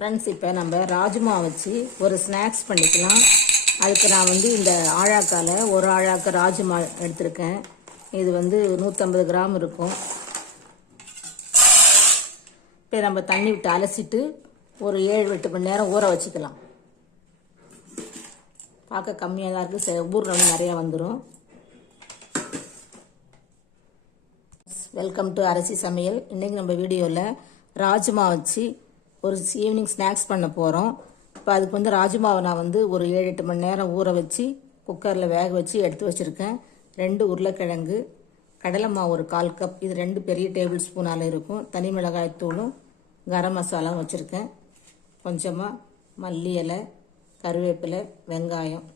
Friends இப்போ நம்ம ராஜ்மா வச்சு ஒரு ஸ்நாக்ஸ் பண்ணிக்கலாம். அதுக்கு நான் வந்து இந்த ஆழாக்கால ஒரு ஆழாக்க ராஜ்மா எடுத்திருக்கேன். இது வந்து நூற்றம்பது கிராம் இருக்கும். இப்போ நம்ம தண்ணி விட்டு அலசிட்டு ஒரு ஏழு எட்டு மணி நேரம் ஊற வச்சுக்கலாம். பார்க்க கம்மியாக தான் இருக்குது ஊரில் நிறையா வந்துடும் வெல்கம் டு அரிசி சமையல். இன்றைக்கி நம்ம வீடியோவில் ராஜ்மா வச்சு ஒரு ஈவினிங் ஸ்நாக்ஸ் பண்ண போகிறோம் இப்போ அதுக்கு வந்து ராஜ்மாவை நான் வந்து ஒரு ஏழு எட்டு மணி நேரம் ஊற வச்சு குக்கரில் வேக வச்சு எடுத்து வச்சுருக்கேன். ரெண்டு உருளைக்கிழங்கு கடலை மாவு ஒரு கால் கப் இது ரெண்டு பெரிய டேபிள் ஸ்பூனால் இருக்கும். தனி மிளகாய் தூளும் கரம் மசாலாவும் வச்சுருக்கேன். கொஞ்சமாக மல்லி இலை கருவேப்பிலை வெங்காயம்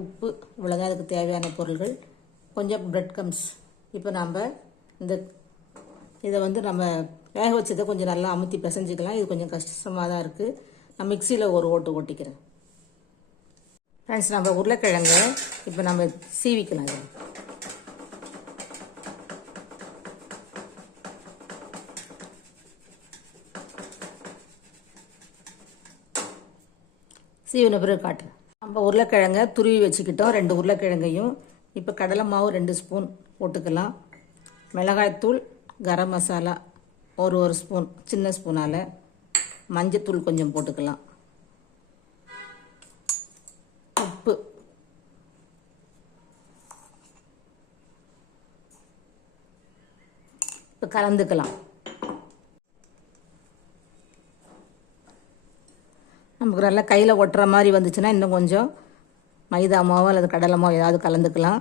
உப்பு இவ்வளோதான் அதுக்கு தேவையான பொருள்கள். கொஞ்சம் பிரெட் கம்ஸ் இப்போ நம்ம இந்த இதை வந்து நம்ம வேக வச்சதை கொஞ்சம் நல்லா அமுத்தி பிசைஞ்சிக்கலாம். இது கொஞ்சம் கஷ்டமாக தான் இருக்குது நான் மிக்சியில் ஒரு ஓட்டு ஓட்டிக்கிறேன் ஃப்ரெண்ட்ஸ் நம்ம உருளைக்கிழங்கு இப்போ நம்ம சீவிக்கலாம் இது. சீவின பிறகு காட்டுறேன். நம்ம உருளைக்கிழங்கை துருவி வச்சுக்கிட்டோம். ரெண்டு உருளைக்கிழங்கையும். இப்போ கடலை மாவு ரெண்டு ஸ்பூன் போட்டுக்கலாம். மிளகாய்த்தூள் கரம் மசாலா ஒரு ஒரு ஸ்பூன் சின்ன ஸ்பூனால் மஞ்சத்தூள் கொஞ்சம் போட்டுக்கலாம். உப்பு. இப்போ கலந்துக்கலாம். நமக்கு நல்லா கையில் ஒட்டுற மாதிரி வந்துச்சுன்னா இன்னும் கொஞ்சம் மைதா மாவோ அல்லது கடலை மாவோ ஏதாவது கலந்துக்கலாம்.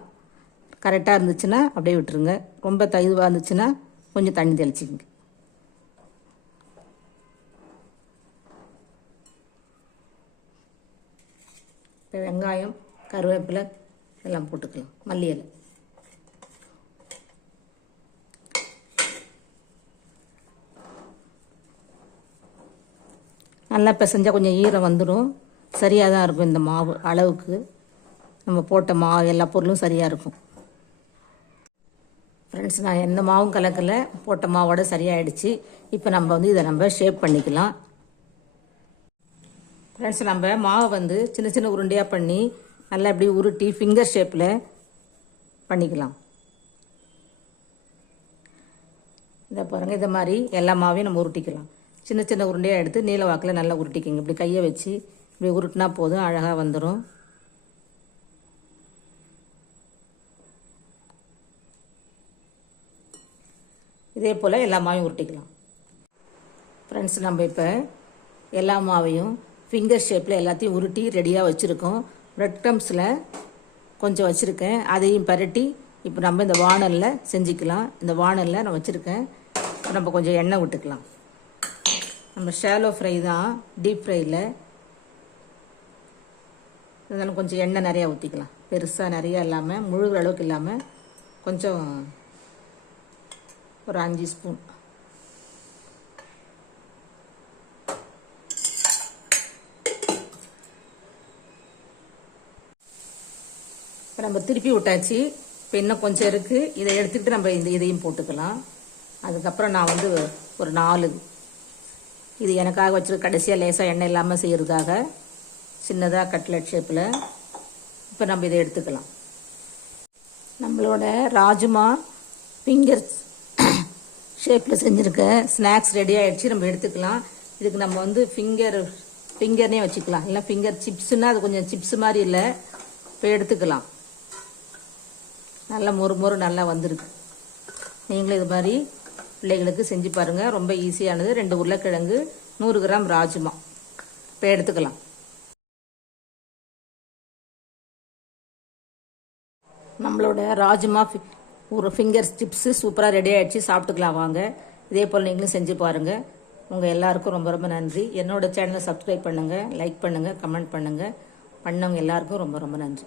கரெக்டாக இருந்துச்சுன்னா அப்படியே விட்டுருங்க. ரொம்ப தயிவாக இருந்துச்சுன்னா கொஞ்சம் தண்ணி தெளிச்சிக்கங்க. இப்போ வெங்காயம் கருவேப்பிலை எல்லாம் போட்டுக்கலாம். மல்லி இலை. நல்லா பிசைஞ்சால் கொஞ்சம் ஈரம் வந்துடும் சரியாக தான் இருக்கும் இந்த மாவு அளவுக்கு. நம்ம போட்ட மாவு எல்லா பொருளும் சரியாக இருக்கும். ஃப்ரெண்ட்ஸ் நான் எந்த மாவும் கலக்கலை. போட்ட மாவோட சரியாயிடுச்சு. இப்போ நம்ம வந்து இதை நம்ம ஷேப் பண்ணிக்கலாம். ஃப்ரெண்ட்ஸ் நம்ம மாவை வந்து சின்ன சின்ன உருண்டையாக பண்ணி நல்லா இப்படி உருட்டி ஃபிங்கர் ஷேப்பில் பண்ணிக்கலாம். இதை பாருங்கள் இதை மாதிரி எல்லா மாவையும் நம்ம உருட்டிக்கலாம். சின்ன சின்ன உருண்டையாக எடுத்து நீல வாக்கில் நல்லா உருட்டிக்கிங்க. இப்படி கையை வச்சு இப்படி உருட்டினா போதும் அழகாக வந்துடும் இதே போல் எல்லா மாவையும் உருட்டிக்கலாம். ஃப்ரெண்ட்ஸ் நம்ம இப்போ எல்லா மாவையும் ஃபிங்கர் ஷேப்பில் எல்லாத்தையும் உருட்டி ரெடியாக வச்சுருக்கோம். ப்ரெட் க்ரம்ஸில் கொஞ்சம் வச்சுருக்கேன். அதையும் பரட்டி இப்போ நம்ம இந்த வானலில் செஞ்சுக்கலாம். இந்த வானலில் நான் வச்சுருக்கேன். நம்ம கொஞ்சம் எண்ணெய் விட்டுக்கலாம். நம்ம ஷேலோ ஃப்ரை தான் டீப் ஃப்ரையில் இருந்தாலும் கொஞ்சம் எண்ணெய் நிறையா ஊற்றிக்கலாம் பெருசாக நிறையா இல்லாமல் முழுகிற அளவுக்கு இல்லாமல் கொஞ்சம் ஒரு அஞ்சு ஸ்பூன் இப்போ நம்ம திருப்பி விட்டாச்சு. இப்போ இன்னும் கொஞ்சம் இருக்குது இதை எடுத்துக்கிட்டு நம்ம இந்த இதையும் போட்டுக்கலாம். அதுக்கப்புறம் நான் வந்து ஒரு நாலு இது எனக்காக வச்சுருக்க கடைசியாக லேசாக எண்ணெய் இல்லாமல் செய்கிறதுக்காக சின்னதாக கட்லெட் ஷேப்பில் இப்போ நம்ம இதை எடுத்துக்கலாம். நம்மளோட ராஜ்மா ஃபிங்கர் ஷேப்பில் செஞ்சுருக்க ஸ்நாக்ஸ் ரெடி ஆகிடுச்சு நம்ம எடுத்துக்கலாம். இதுக்கு நம்ம வந்து ஃபிங்கர் ஃபிங்கர்னே வச்சுக்கலாம். இல்லை ஃபிங்கர் சிப்ஸுன்னா அது கொஞ்சம் சிப்ஸ் மாதிரி இல்லை. இப்போ எடுத்துக்கலாம். நல்லா மொறு மொறு நல்லா வந்திருக்கு. நீங்களும் இது மாதிரி பிள்ளைகளுக்கு செஞ்சு பாருங்கள் ரொம்ப ஈஸியானது. ரெண்டு உருளைக்கிழங்கு நூறு கிராம் ராஜ்மா. இப்போ எடுத்துக்கலாம். நம்மளோட ராஜ்மா ஒரு ஃபிங்கர் சிப்ஸு சூப்பராக ரெடி ஆகிடுச்சு சாப்பிட்டுக்கலாம் வாங்க. இதே போல் நீங்களும் செஞ்சு பாருங்கள் உங்கள் எல்லாருக்கும் ரொம்ப ரொம்ப நன்றி. என்னோட சேனலை சப்ஸ்கிரைப் பண்ணுங்கள் லைக் பண்ணுங்கள் கமெண்ட் பண்ணுங்கள் பண்ணவங்க எல்லாருக்கும் ரொம்ப ரொம்ப நன்றி.